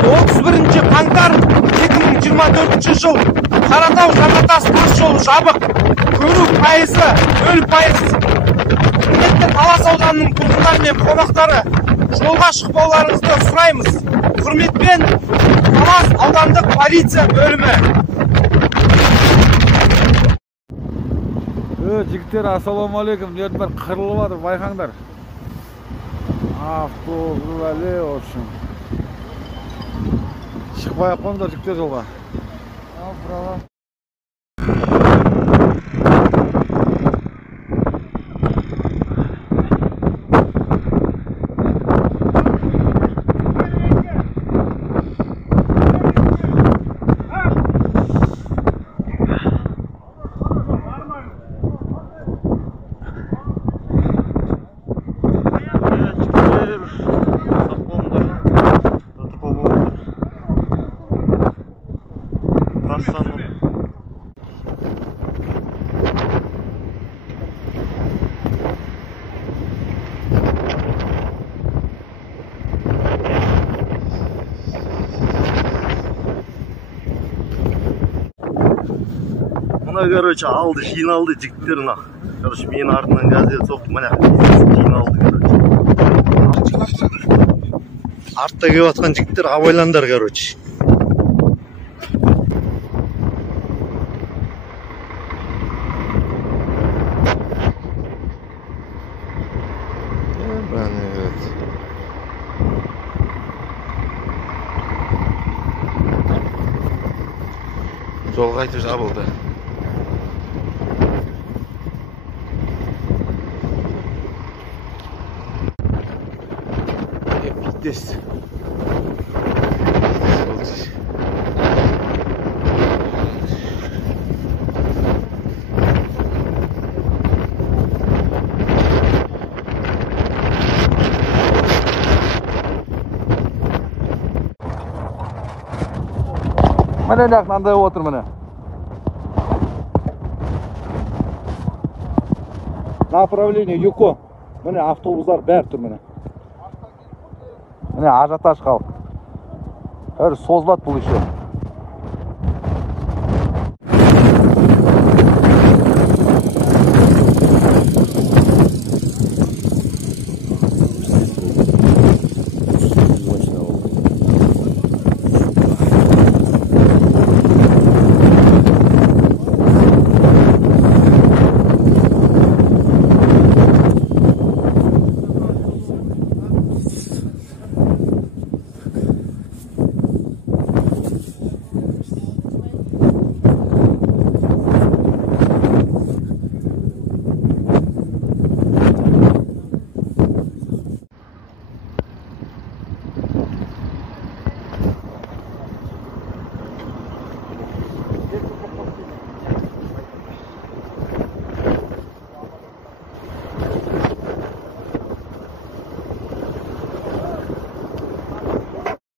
бүгін 31 қаңтар 2024 жыл. Қаратау Жаңатас тас жолы жабық. Көру пайызы 0%. Құрметті Талас ауданының тұрғындары мен қонақтары, жолға шықпауларыңызды сұраймыз. Құрметпен Талас аудандық полиция бөлімі. Жігіттер, ассалаумағалейкум. Дерт бір қырылып жатыр, байқаңдар. Автобус әле оршын. Шықпай ақ қойыңдар жігіттер жолға. Браво. Короче, алды, жиналды жігіттер мына. Короче, мен артынан газет соқты, мына жиналды, короче. Артта келіп жатқан жігіттер абайландар, короче. Жол қайтып жабылды. Здесь. Міне жақында отыр міне. Направление Юко. Міне автобустар бәрі тұр міне. Міне ажиотаж халық. Созылады бұл еще.